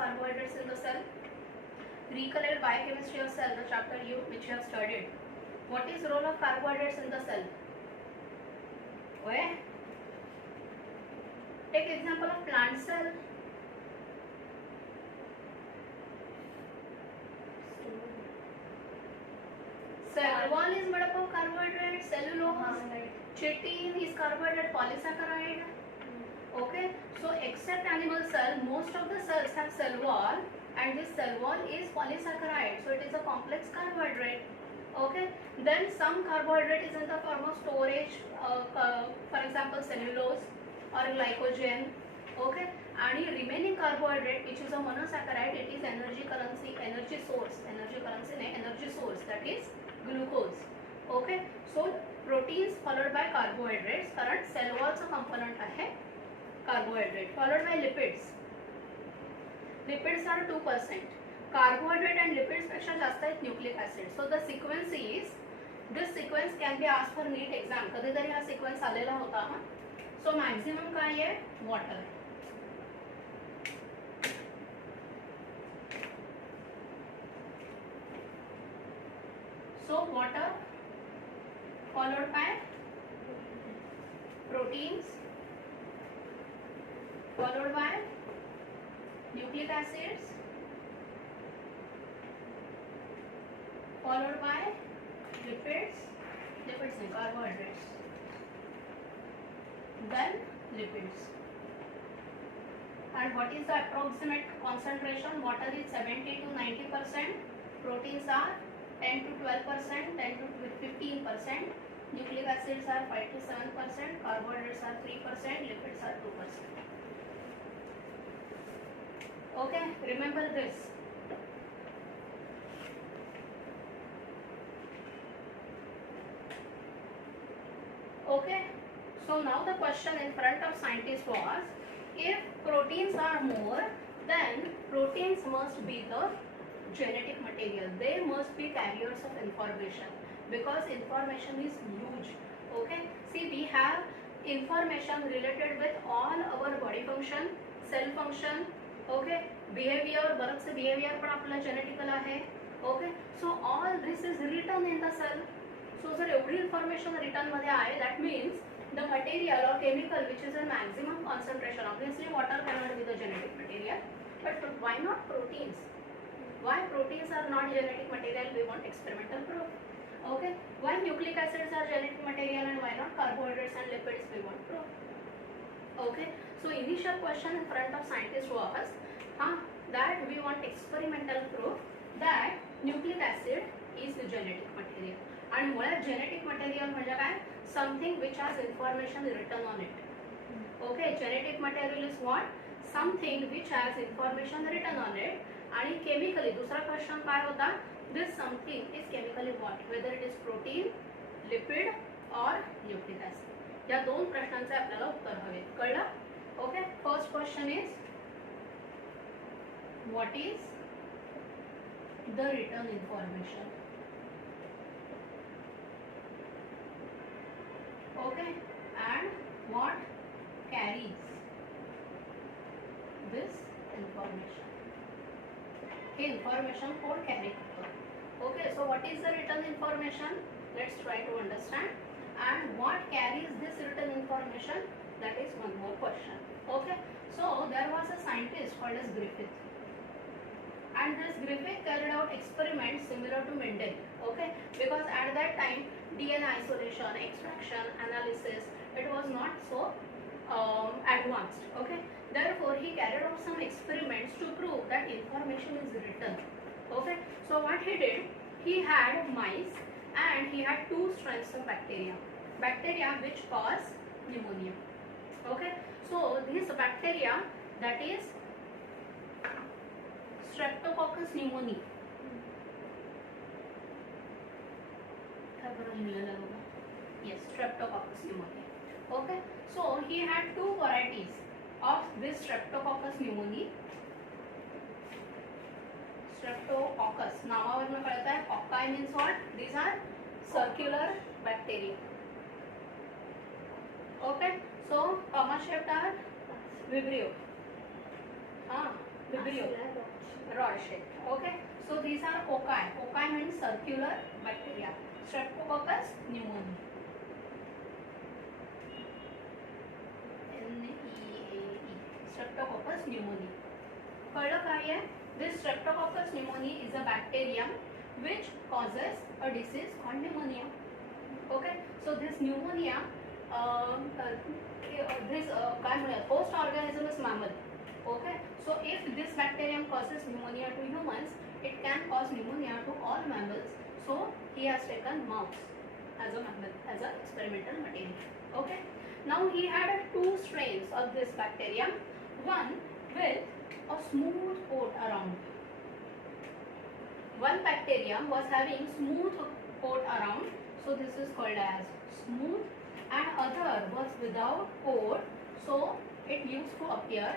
carbohydrates in the cell? Recollect biochemistry of cell, the chapter which you have studied. What is role of carbohydrates in the cell? Where? Take example of plant cell. Cell wall is made up of carbohydrate, cellulose. Chitin is carbohydrate, polysaccharide. Okay, so except animal cell, most of the cells have cell wall, and this cell wall is polysaccharide, so it is a complex carbohydrate. Okay, then some carbohydrate is in the form of storage, for example cellulose or glycogen. Okay, and remaining carbohydrate which is a monosaccharide, it is energy source, that is glucose. Okay, so proteins followed by carbohydrates, current cell wall चा component आहे carbohydrate, followed by lipids. Lipids are 2%. Carbohydrate and lipids पेक्षा जास्त आहेत nucleic acid. So the sequence is, this sequence can be asked for NEET exam. कधीतरी हा sequence आलेला होता हा. So maximum काय आहे? Water. So water followed by proteins, followed by nucleic acids, followed by lipids and carbohydrates, then lipids. And what is the approximate concentration? Water is 70 to 90%, proteins are 10 to 12%, 10 to 15%, nucleic acids are 5 to 7%, carbohydrates are 3%, lipids are 2%. Okay, remember this. Okay, so now the question in front of scientists was, if proteins are more, then proteins must be the genetic material. They must be carriers of information, because information is huge. Okay, see, we have information related with all our body function, cell function. Okay, behavior, बरंचसं behavior पण आपलं genetical आहे. Okay, so all this is written in the cell. So जर एवढी information written मध्ये आहे, that means the material or chemical which is a maximum concentration, obviously water cannot be the genetic material, but why not proteins? Why proteins are not genetic material? We want experimental proof. Okay, why nucleic acids are genetic material and why not carbohydrates and lipids? We want proof. Okay, so initial question in front of scientists was that we want experimental proof that nucleic acid is the genetic material. And मुळात genetic material म्हणजे काय? Something which has information written on it. Okay, genetic material is what? Something which has information written on it. आणि chemically, दूसरा question काय होता? This something is chemically what? Whether it is protein, lipid or nucleic acid. या दोन प्रश्नांचे आपल्याला उत्तर हवे. कळलं? Okay, first question is, what is the written information? Okay, and what carries this information? Hey information कोण carry करतो? Okay, so what is the written information? Let's try to understand. And what carries this written information? That is one more question. Okay, so there was a scientist called as Griffith, and this Griffith carried out experiments similar to Mendel. Okay, because at that time DNA isolation, extraction, analysis, it was not so advanced. Okay, therefore he carried out some experiments to prove that information is written. Okay, so what he did, he had mice and he had two strains of bacteria which cause pneumonia. Okay, so this bacteria, that is Streptococcus pneumoniae. Yes, Streptococcus pneumoniae. Okay, so he had two varieties of this Streptococcus pneumoniae. Streptococcus, नावावरून कळतं आहे. Cocci means what? These are circular bacteria. Okay, so comma shaped are Vibrio. Vibrio, rod shaped. Okay, so these are cocci. Cocci means circular bacteria. Streptococcus pneumoniae. NEAE. Streptococcus pneumoniae. कळलं काय आहे? This Streptococcus pneumoniae is a bacterium which causes a disease called pneumonia. Okay, so this pneumonia, काय म्हणूयात, host organism is mammal. Okay, so if this bacterium causes pneumonia to humans, it can cause pneumonia to all mammals. So he has taken mouse as a mammal, as an experimental material. Okay, now he had two strains of this bacterium, one with a smooth coat around. One bacterium was having smooth coat around, so this is called as smooth, and other was without coat, so it used to appear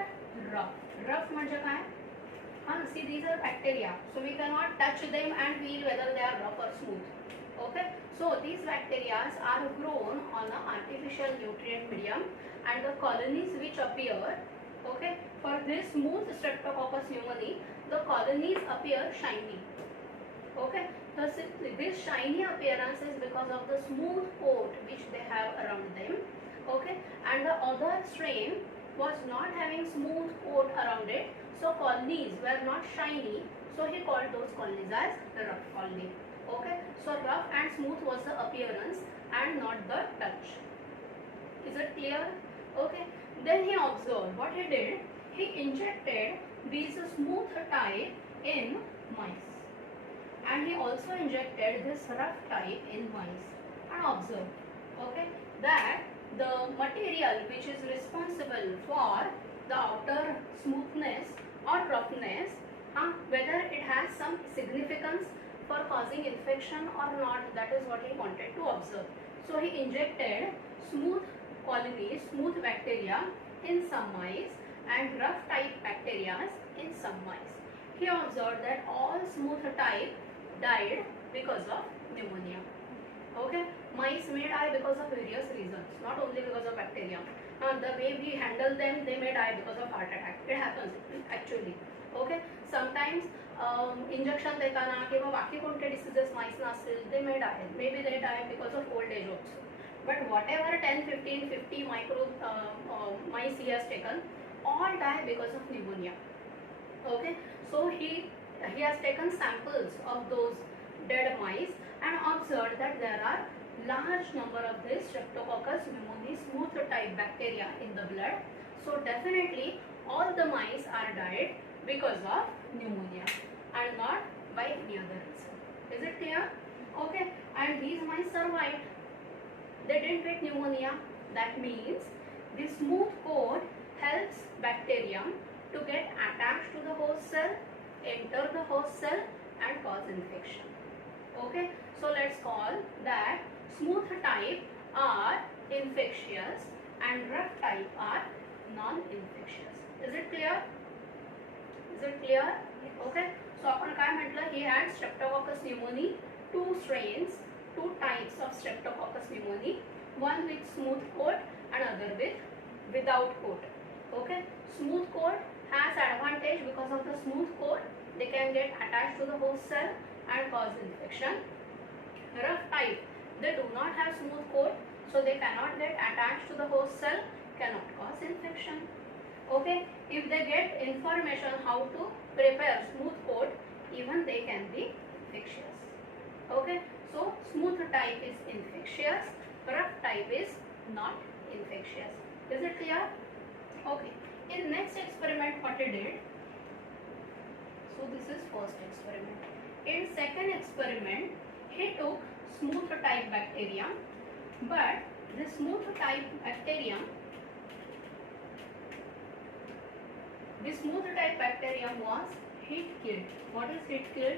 rough. Rough म्हणजे काय? See, these are bacteria, so we cannot touch them and feel whether they are rough or smooth. Okay, so these bacteria are grown on an artificial nutrient medium, and the colonies which appear, okay, for this smooth Streptococcus pneumoniae, the colonies appear shiny. Okay, so this shiny appearance is because of the smooth coat which they have around them. Okay, and the other strain was not having smooth coat around it, so colonies were not shiny, so he called those colonies as the rough colony. Okay, so rough and smooth was the appearance and not the touch. Is it clear? Okay, then he observed what he did. He injected these smooth type in mice, and he also injected this rough type in mice, and observed, okay, that the material which is responsible for the outer smoothness or roughness, whether it has some significance for causing infection or not, that is what he wanted to observe. So he injected smooth colonies, smooth bacteria in some mice and rough type bacteria in some mice. He observed that all smooth type died because of pneumonia. Okay, mice may die because of various reasons, not only because of bacteria. The way we handle them, they may die because of heart attack. It happens actually. Okay, sometimes injection देताना किंवा बाकी कोणते diseases mice असतील, they may die. Maybe they die because of old age also. But whatever 10, 15, 50 micro mice he has taken, all die because of pneumonia. Okay, so he has taken samples of those dead mice and observed that there are large number of this Streptococcus pneumoniae smooth type bacteria in the blood. So definitely all the mice are died because of pneumonia and not by any other reason. Is it clear? Okay, and these mice survived. They didn't get pneumonia. That means the smooth coat helps bacterium to get attached to the host cell, enter the host cell and cause infection. Okay, so let's call that smooth type are infectious and rough type are non-infectious. Is it clear? Is it clear? Okay, so आपण काय म्हटलं, he had Streptococcus pneumoniae, two strains, two types of Streptococcus pneumoniae, one with smooth coat and other without coat. Okay, smooth coat has advantage because of the smooth coat, they can get attached to the host cell and cause infection. Rough type, they do not have smooth coat, so they cannot get attached to the host cell, cannot cause infection. Okay, if they get information how to prepare smooth coat, even they can be infectious. Okay, so smooth type is infectious, rough type is not infectious. Is it clear? Okay, in next experiment what he did, so this is first experiment. In second experiment, he took smooth type bacterium, but the smooth type bacterium was heat killed. What is heat killed?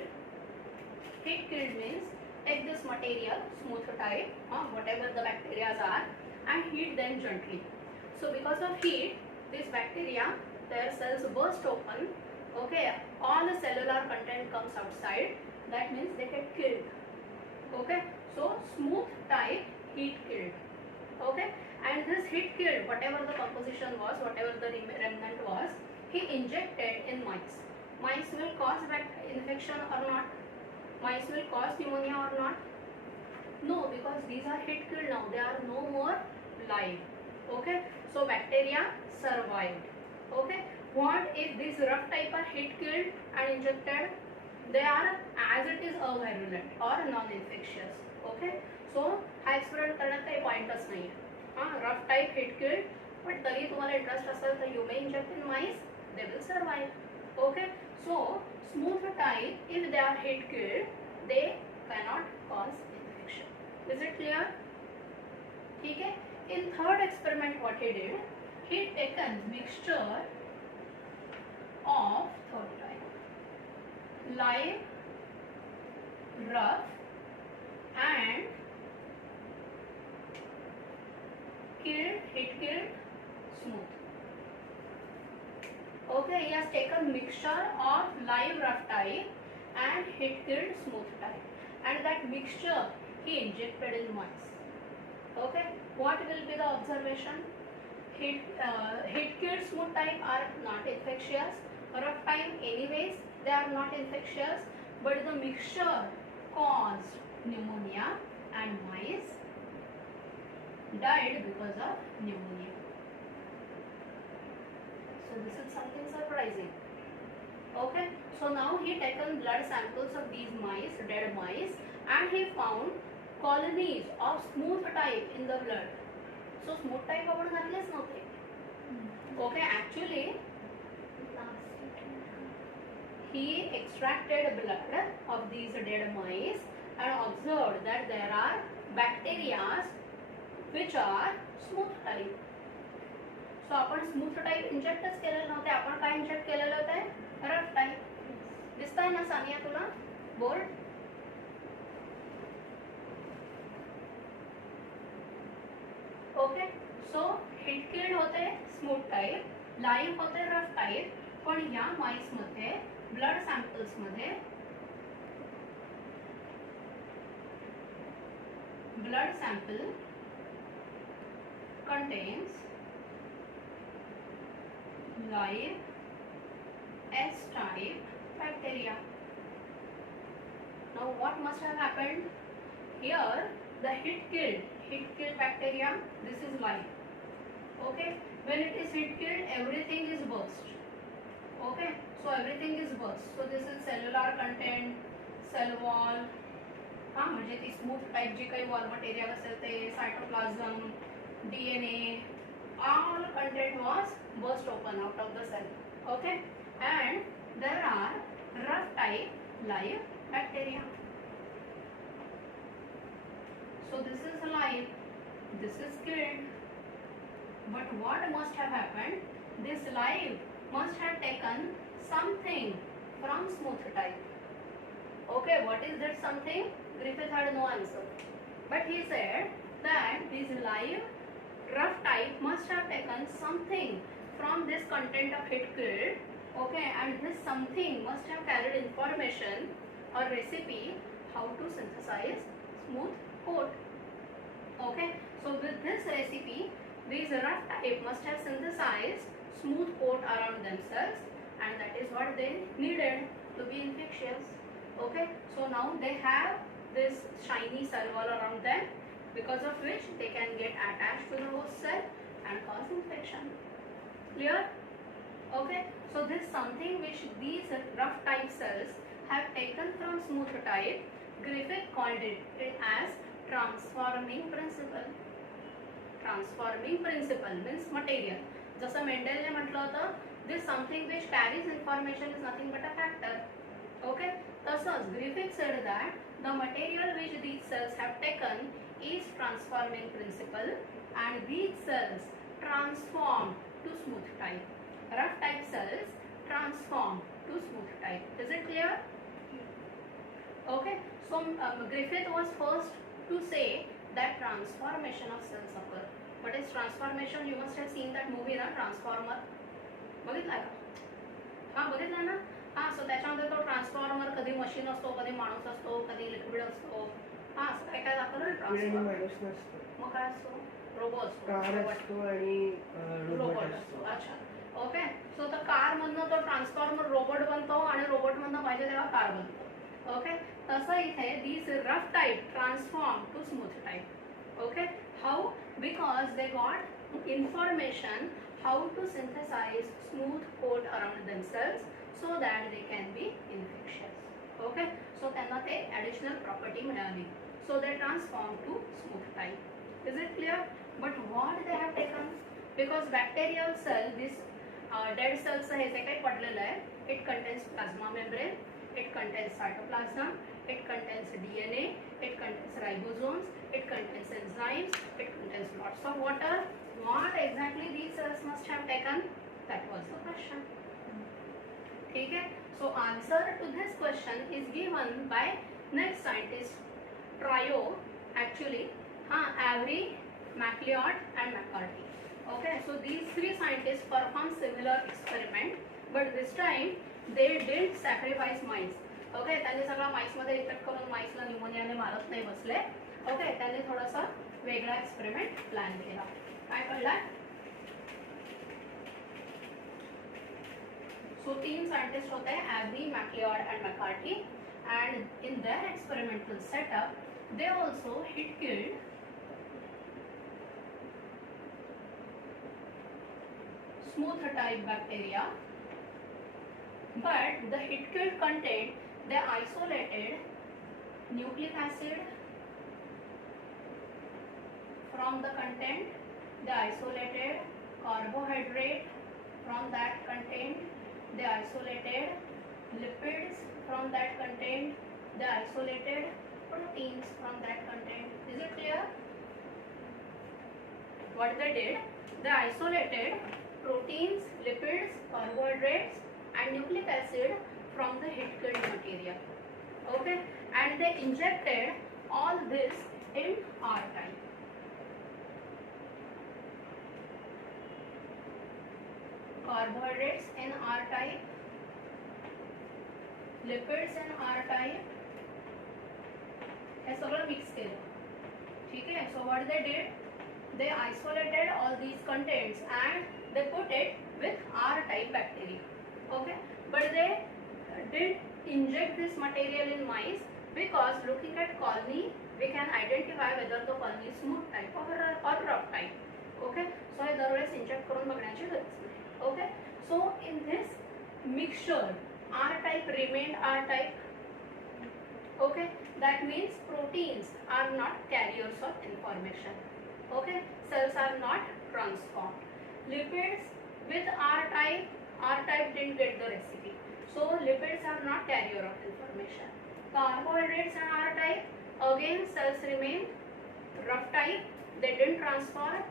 Heat killed means take this material, smooth type, whatever the bacteria are, and heat them gently. So because of heat, this bacteria, their cells burst open. Okay, all the cellular content comes outside. That means they get killed. Okay, so smooth type heat killed. Okay, and this heat killed whatever the composition was, whatever the remnant was, he injected in mice. Mice will cause infection or not? Mice will cause pneumonia or not? No, because these are hit killed now. They are no more live. Okay, so bacteria survived. Okay, what if these rough type are hit killed and injected? They are as it is avirulent or non-infectious. Okay, so हा experiment करण्यात काही पॉइंटच नाही आहे. Rough type hit killed, पण तरी तुम्हाला interest असेल तर you may inject in mice, they will survive. Okay, so smooth type if they are heat killed they cannot cause infection. Is it clear? ठीक है. In third experiment what he did, he taken mixture of third type, live, rough and killed, hit killed, smooth. Okay, he has taken mixture of live rough type and hit killed smooth type, and that mixture he injected in mice. Okay, what will be the observation? Hit killed smooth type are not infectious. Rough type anyways they are not infectious, but the mixture caused pneumonia and mice died because of pneumonia. So this is something surprising. Okay, so now he taken blood samples of these mice, dead mice, and he found colonies of smooth type in the blood. So smooth type आपण घातलेच नव्हते. Okay, actually he extracted blood of these dead mice and observed that there are bacteria which are smooth type. So आपण smooth type इंजेक्टच केलेले नव्हते, आपण काय inject केलेलं होतं? Rough type. दिसतंय ना सानिया तुला बोर्ड? ओके, सो हिट किल्ड होते स्मूथ टाइप, लाइव होते रफ टाइप, पण या माइस मध्ये ब्लड सॅम्पल्स मध्ये blood sample contains live S-type bacteria. Now what must have happened? Here the hit killed bacteria, this is live. Okay, when it is hit killed everything is burst. Okay, so everything is burst. So this is cellular content, cell wall, म्हणजे ती smooth type जी काही wall material असेल ते, cytoplasm, DNA, all content was burst open out of the cell. Okay, and there are rough type live bacteria. So this is live, this is killed. But what must have happened? This live must have taken something from smooth type. Okay, what is that something? Griffith had no answer, but he said that this live rough type must have taken something from this content of hit killed. Okay, and this something must have carried information or recipe how to synthesize smooth coat. Okay, so with this recipe these rough type must have synthesized smooth coat around themselves, and that is what they needed to be infectious. Okay, so now they have this shiny cell wall around them, because of which they can get attached to the host cell and cause infection. Clear? Okay, so this something which these rough type cells have taken from smooth type, Griffith called it as transforming principle. Transforming principle means material. जसं मेंडेलने म्हटलं होतं, this something which carries information is nothing but a factor. Okay, तसंच Griffith said that the material which these cells have taken is transforming principle, and these cells transform to smooth type. Rough type cells transform to smooth type. Is it clear? Okay, so Griffith was first to say that transformation of cells occur. What is transformation? You must have seen that movie ना, Transformer. बघितला का? हाँ बघितला ना? हाँ, सो त्याच्यामध्ये तो transformer कधी मशीन असतो, कधी माणूस असतो, कधी लिक्विड असतो. हाँ, असं काय काय दाखवलं ट्रान्सफॉर्मर. मग काय असतो? रोबो असतो, कार असतो आणि रोबोट असतो. अच्छा, ओके. सो तर कार मधनं तो ट्रान्सफॉर्मर रोबोट बनतो आणि रोबोट मधनं पाहिजे तेव्हा कार बनतो. ओके. तसं इथे these rough type transform to smooth type. Okay. How? Because they got information how to synthesize smooth coat around themselves so that they can be infectious. Okay. So त्यांना ते additional property मिळाली. So they transform to smooth type. Is it clear? But what they have taken? Because bacterial cell, this dead cells हे जे काही पडलेलं आहे, it contains plasma membrane, it contains cytoplasm, it contains DNA, it contains ribosomes, it contains enzymes, it contains lots of water. What exactly these cells must have taken? That was the question. ठीक है. So answer to this question is given by next scientist, Trio, actually, Avery, MacLeod and McCarthy. Okay, so these three scientists performed similar experiment, but this time they didn't sacrifice mice. Okay, त्यांनी सगळा माइस मध्ये effect करून माइसला न्यूमोनियाने मारत नाही बसले. Okay, त्यांनी थोडासा वेगळा experiment plan केला. काय कळलं? सो तीन सायंटिस्ट होते, ॲव्हरी, मॅकलिऑड and मॅकार्टी, and in their experimental setup they also hit killed smooth type bacteria, but the hit killed content they isolated nucleic acid from the content, they isolated carbohydrate from that content, they isolated lipids from that content, they isolated proteins from that content. Is it clear? What they did, they isolated proteins, lipids, carbohydrates and nucleic acid from the hit killed material. Okay, and they injected all this in R-type. Carbohydrates in R-type, lipids in R-type, हे सगळं mix केलं. ठीक आहे. So what they did, they isolated all these contents and they put it with R-type bacteria. Okay, but they did inject this material in mice because looking at colony we can identify whether the colony is smooth type or rough type. Okay, so हे दरवेळेस inject करून बघण्याची गरज नाही. Okay, so in this mixture R-type remained R-type. Okay, that means proteins are not carriers of information. Okay, cells are not transformed. Lipids with R-type, R-type didn't get the recipe, so lipids are not carrier of information. Carbohydrates and R-type, again cells remain rough type, they didn't transform.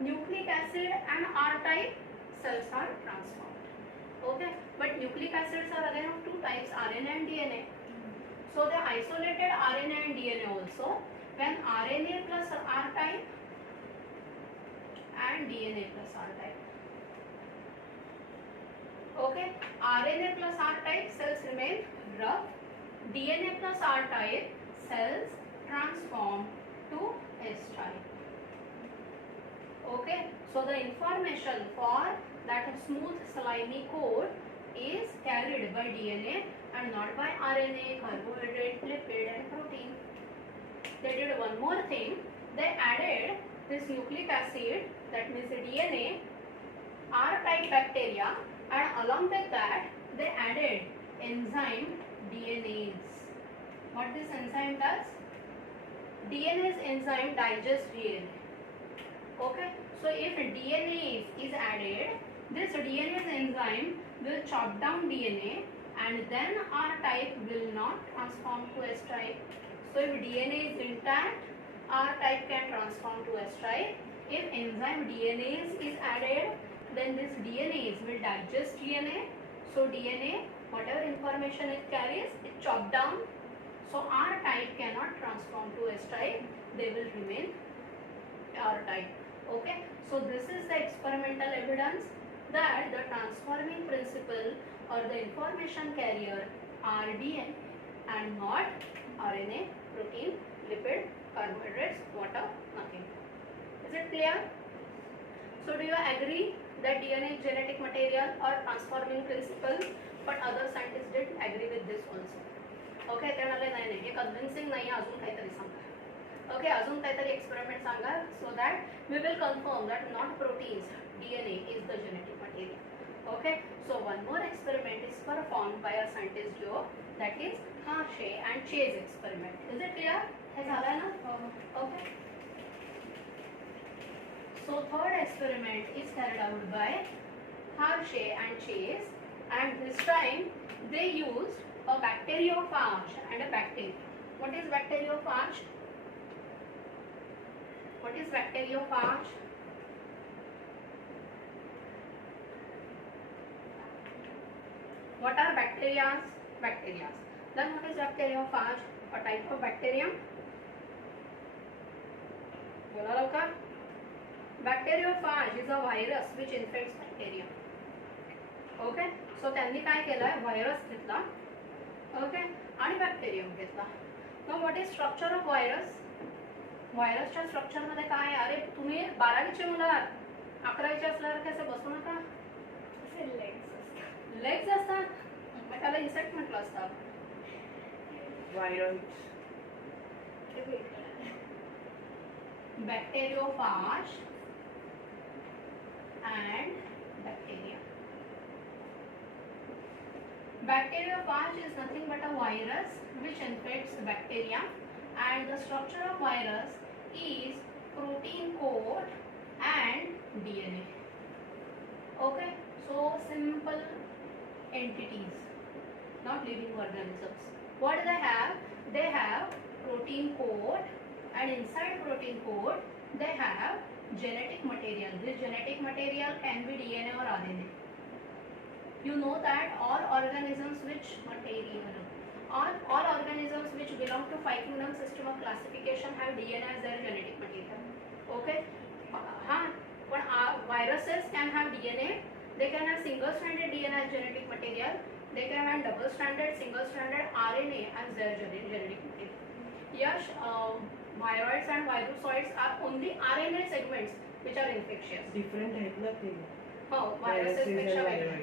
Nucleic acid and R-type, cells are transformed. Okay, but nucleic acids are again of two types, RNA and DNA. So they isolated RNA and DNA also. When RNA plus R-type and DNA plus R-type. Okay, RNA plus R-type cells remain rough. DNA plus R-type cells transform to S-type. Okay, so the information for that smooth slimy coat is carried by DNA and not by RNA, carbohydrate, lipid and protein. They did one more thing, they added this nucleic acid, that means the DNA, R-type bacteria, and along with that they added enzyme DNase. What this enzyme does? DNase enzyme digests DNA. Okay, so if DNase is added, this DNase enzyme will chop down DNA and then R-type will not transform to S-type. So if DNA is intact, R-type can transform to S-type. If enzyme DNase is added, then this DNase will digest DNA. So DNA, whatever information it carries, it chopped down. So R-type cannot transform to S-type, they will remain R-type. Okay, so this is the experimental evidence that the transforming principle or the information carrier are DNA and not RNA, protein, lipid, carbohydrates, water, nothing. Is it clear? So do you agree that DNA is genetic material or transforming principle, but other scientists didn't agree with this also. Okay, ते म्हणाले नाही नाही हे convincing नाही, अजून काहीतरी सांगा. Okay, अजून काहीतरी experiment सांगा, so that we will confirm that not proteins, DNA is the genetic material. Okay, so one more experiment is performed by a scientist duo, that is Hershey and Chase experiment. Is it clear? हे झालंय ना? Okay. So third experiment is carried out by Hershey and Chase, and this time they used a bacteriophage and a bacteria. What is bacteriophage? What is bacteriophage? What are bacterias? Bacterias. Then what is bacteriophage? A type of bacterium. बोला लवकर. Bacteriophage is a virus which infects bacteria. Okay, so त्यांनी काय केलंय, virus घेतला, okay, आणि bacterium घेतला. मग what is structure of virus? व्हायरसच्या स्ट्रक्चर मध्ये काय? अरे तुम्ही 12वीचे मुलं आहात, 11वीचे असल्यावर कसे बसू नका. लेग्स असतात, मग त्याला इन्सेक्ट म्हटलं असतं. बॅक्टेरियोफाज and bacteria. Bacteriophage is nothing but a virus which infects bacteria, and the structure of virus is protein coat and DNA. Okay, so simple entities, not living organisms. What they have? They have protein coat, and inside protein coat they have genetic material. This genetic material can be DNA or RNA. You know that all organisms which belong to 5 kingdom system of classification have DNA as their genetic material. Okay, but viruses can have DNA. They can have single stranded DNA as genetic material. They can have double stranded, single stranded RNA as their genetic material. Yes, viroids and virusoids are only RNA segments which are infectious. Different आहेत ना ते. हो, viruses पेक्षा वेगळे.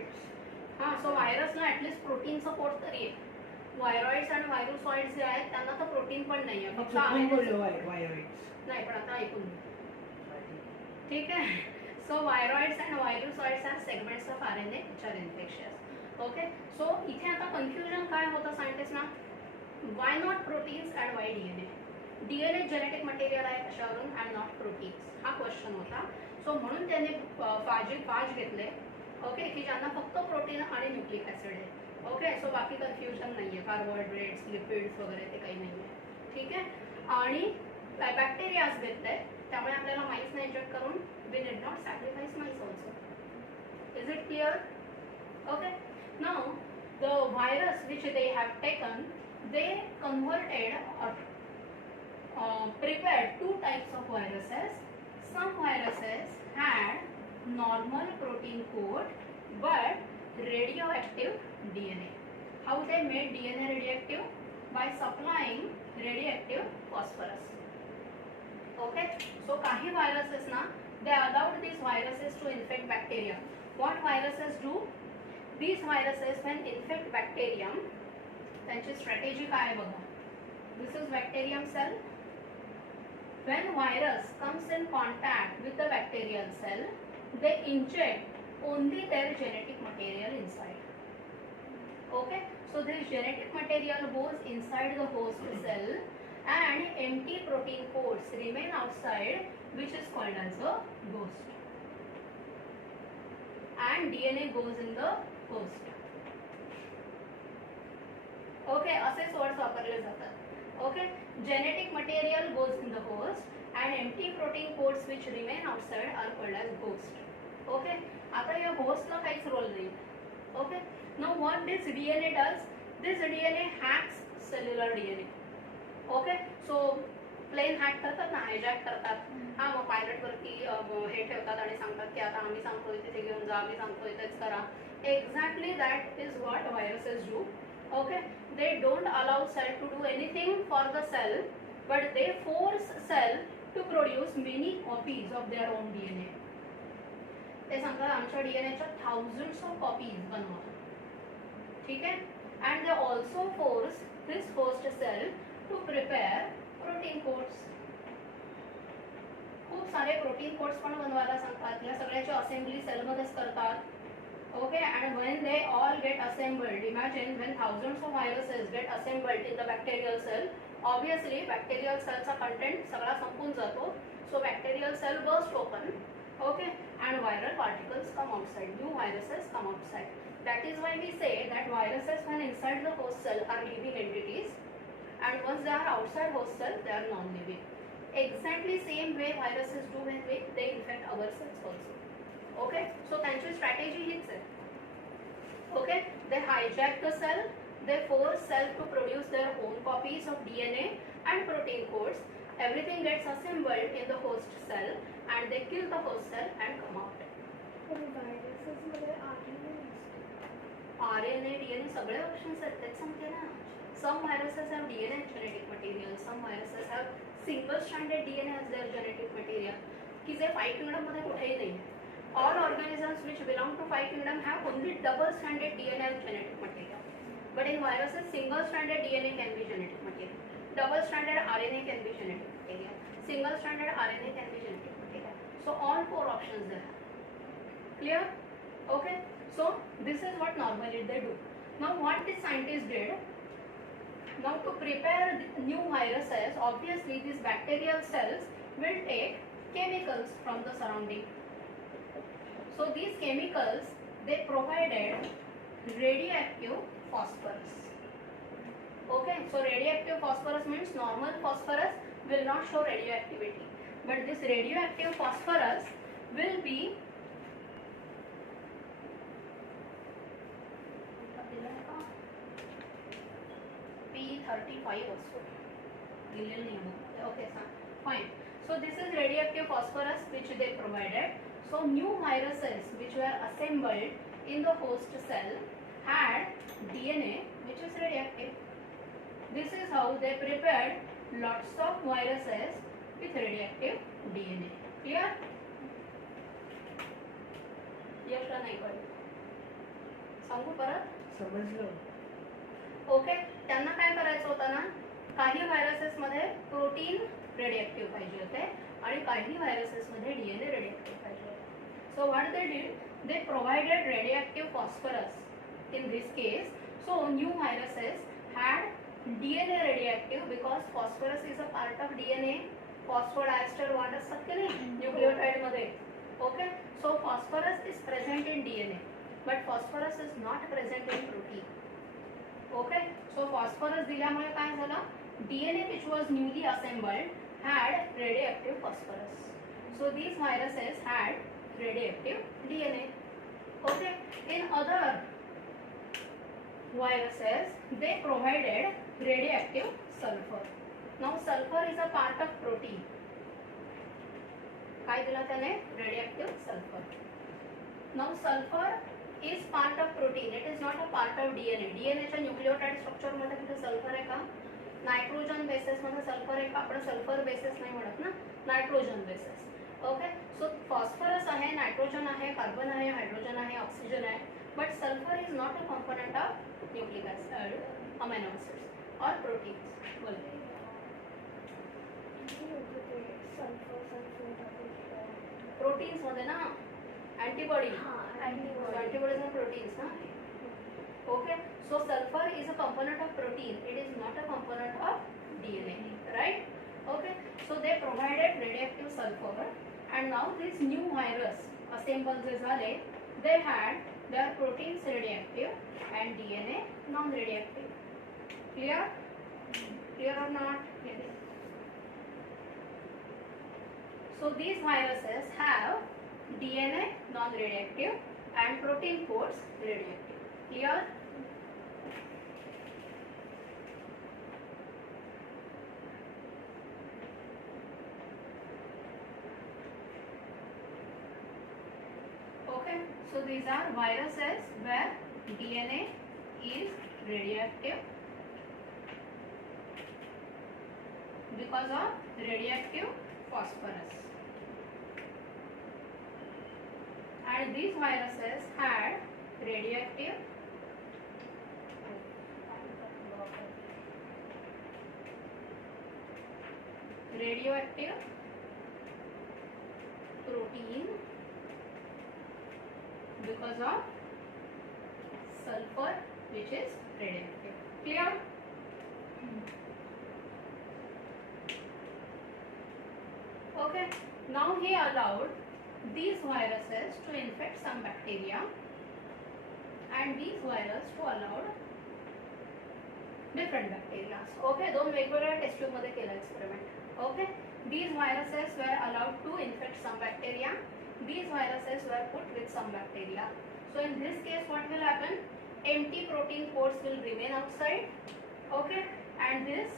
हां, सो व्हायरसला at least प्रोटीनचं coat तरी आहे. व्हायरॉइड्स आणि व्हायरुसॉइड्स जे आहेत त्यांना तर प्रोटीन पण नाही आहे, फक्त नाही. पण आता ऐकून ठीक आहे. So viroids and virusoids are segments of RNA which are infectious. Okay, so इथे आता कन्फ्युजन काय होतं सायंटिस्टना? Why not proteins and why DNA? DNA genetic material आहे कशावरून, अँड नॉट प्रोटीन्स, हा क्वेश्चन होता. सो म्हणून त्यांनी फाज घेतले, ओके, की ज्यांना फक्त प्रोटीन आणि न्यूक्लिक ॲसिड आहे. ओके, सो बाकी कन्फ्युजन नाही आहे, कार्बोहायड्रेट्स, लिपिड्स वगैरे ते काही नाही आहे. ठीक आहे. आणि बॅक्टेरियाज घेतले, त्यामुळे आपल्याला माईसने इंजेक्ट करून we did not sacrifice mice also. Is it clear? Okay, now the virus which they have taken, they converted prepared 2 types of viruses. Some viruses had normal protein coat but radioactive DNA. How they made DNA radioactive? By supplying radioactive phosphorus. Okay, so kahi viruses na, they allowed these viruses to infect bacteria. What viruses do? These viruses when infect bacterium, त्यांची strategy काय आहे बघा. This is bacterium cell. When virus comes in contact with the bacterial cell, they inject only their genetic material inside. Okay, so this genetic material goes inside the host cell and empty protein coats remain outside, which is called as a ghost. And DNA goes in the host. Okay, असेच words वापरले जातात. Okay, genetic material goes in the host and empty protein coats which remain outside are called as ghost. Okay, आता या host ला काहीच role नाही. Okay, now what this DNA does? This DNA hacks cellular DNA. Okay, so plane hack करतात ना, hijack करतात. हा, मग pilot वरती हे ठेवतात आणि सांगतात की आता आम्ही सांगतोय तिथे घेऊन जा, आम्ही सांगतोय तेच करा. Exactly that is what viruses do. Okay, they don't allow cell to do anything for the cell, but they force cell to produce many copies of their own DNA. ते सांगतात आमच्या डीएनएच्या थाउजंड्स ऑफ कॉपीज बनवा. ठीक आहे. And they also force this host cell to prepare protein codes. खूप सारे protein codes पण बनवायला सांगतात. या सगळ्याची असेंबली सेलमध्येच करतात. Okay, and when they all get assembled, imagine when thousands of viruses get assembled in the bacterial cell, obviously bacterial cellचा content सगळा संपून जातो. So bacterial cell burst open, okay, and viral particles come outside, new viruses come outside. That is why we say that viruses when inside the host cell are living entities, and once they are outside host cell, they are non-living. Exactly same way viruses do when they infect our cells also. Okay, so त्यांची strategy हीच आहे. Okay, they hijack the cell, they force cell to produce their own copies of DNA and protein codes. Everything gets assembled in the host cell and they kill the host cell and come out. RNA, DNA सगळे options आहेत. तेच सांगते ना. Some viruses have DNA genetic material, some viruses have single stranded DNA as their genetic material, की जे 5 kingdom मध्ये कुठेही नाही. All organisms which belong to 5 kingdom have only double-stranded DNA as genetic material. But in viruses, single-stranded DNA can be genetic material. Double-stranded RNA can be genetic material. Single-stranded RNA can be genetic material. So all 4 options there. Clear? Okay. So this is what normally they do. Now what the scientists did? Now to prepare new viruses, obviously these bacterial cells will take chemicals from the surrounding. So these chemicals, they provided radioactive phosphorus. Okay, so radioactive phosphorus means normal phosphorus will not show radioactivity, but this radioactive phosphorus will be P35 also. Okay, fine. So this is radioactive phosphorus which they provided. So new viruses which were assembled in the host cell had DNA which is radioactive. This is how they prepared lots of viruses with radioactive DNA. Clear? Yes or no? सांगू परत? समजलं. Okay. त्यांना काय करायचं होतं ना, काही viruses मध्ये प्रोटीन रेडिएक्टिव्ह पाहिजे होते आणि काही व्हायरसेस मध्ये डीएनए रेडिएक्टिव्ह पाहिजे होते. So what they did, they provided radioactive phosphorus in this case. So new viruses had DNA radioactive because phosphorus is a part of DNA. Phosphodiester bond असतात की नाही न्यूक्लियोटाइड मध्ये. Okay, so phosphorus is present in DNA, but phosphorus is not present in protein. Okay, so phosphorus दिल्यामुळे काय झालं? DNA which was newly assembled had radioactive phosphorus. So these viruses had radioactive DNA. Okay, in other viruses they provided radioactive sulfur. Now sulfur is a part of protein. काय दिला त्याने? Radioactive sulfur. Now sulfur is part of protein. It is not a part of DNA. DNA च्या nucleotide structure मध्ये कुठे sulphur आहे का? Nitrogen basis मध्ये sulphur आहे का? आपण सल्फर बेसिस नाही म्हणत ना, नायट्रोजन बेसिस. ओके, सो फॉस्फरस आहे, नायट्रोजन आहे, कार्बन आहे, हायड्रोजन आहे, ऑक्सिजन आहे, but sulphur is not a component of nucleic acid, amino acids और प्रोटीन्स. बोल. प्रोटीन्स मध्ये ना अँटीबॉडी, अँटीबॉडीज आणि प्रोटीन्स ना. Okay, so sulfur is a component of protein. It is not a component of DNA, right? Okay, so they provided radioactive sulfur, and now this new virus assembled जे झाले, they had their proteins radioactive and DNA non-radioactive. Clear? Clear or not? Yes. So these viruses have DNA non-radioactive and protein codes radioactive. Clear? Okay, so these are viruses where DNA is radioactive because of radioactive phosphorus, and these viruses had radioactive protein because of sulfur which is radioactive. Clear? Okay, now he allowed these viruses to infect some bacteria and these viruses to allowed different bacteria. Okay, दोन वेगवेगळ्या test tube मध्ये केला experiment. Okay, these viruses were allowed to infect some bacteria. These viruses were put with some bacteria. So in this case what will happen? Empty protein codes will remain outside. Okay, and this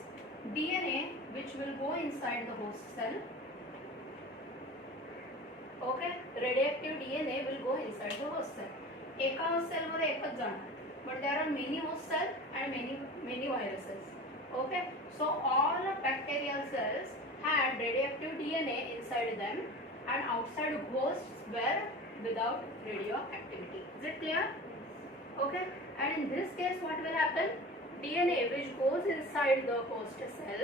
DNA which will go inside the host cell. Okay, radioactive DNA will go inside the host cell. एका host cell मध्ये एकच जाणार. But there are many host cells and many viruses. Okay, so all bacterial cells had radioactive DNA inside them and outside hosts were without radioactivity. Is it clear? Okay, and in this case what will happen? DNA which goes inside the host cell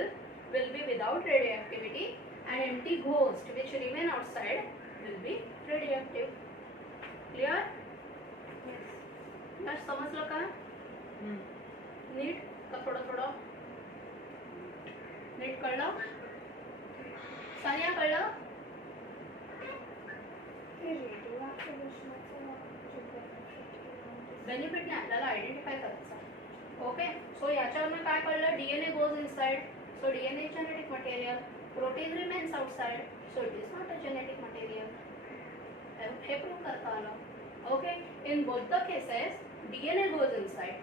will be without radioactivity and empty host which remain outside will be radioactive. Clear? Yes. समजलं का? NEET का थोडं NEET कळलं? सानिया कळलं? Benefit नाही आपल्याला identify करायचा. Okay, सो याच्यावरून काय कळलं? DNA goes inside, so DNA genetic material. Protein remains outside, so it is not a genetic material. हे प्रूव्ह करता आलं. Okay, in both the cases DNA goes inside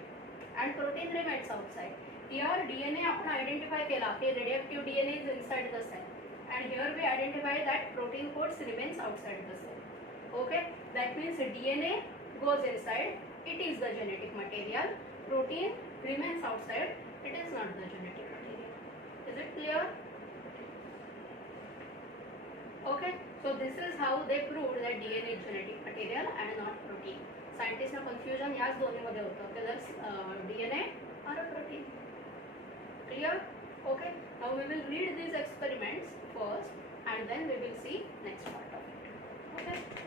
and protein remains outside. Here DNA आपण identify केला की radioactive DNA is inside the cell and here we identify that protein codes remains outside the cell. Okay, that means DNA goes inside, it is the genetic material. Protein remains outside, it is not the genetic material. Is it clear? Okay, so this is how they proved that DNA is genetic material and not protein. Scientists ना confusion याच दोन्ही मध्ये होतं, whether DNA or a protein. Clear? Okay, now we will read these experiments first and then we will see next part of it. Okay.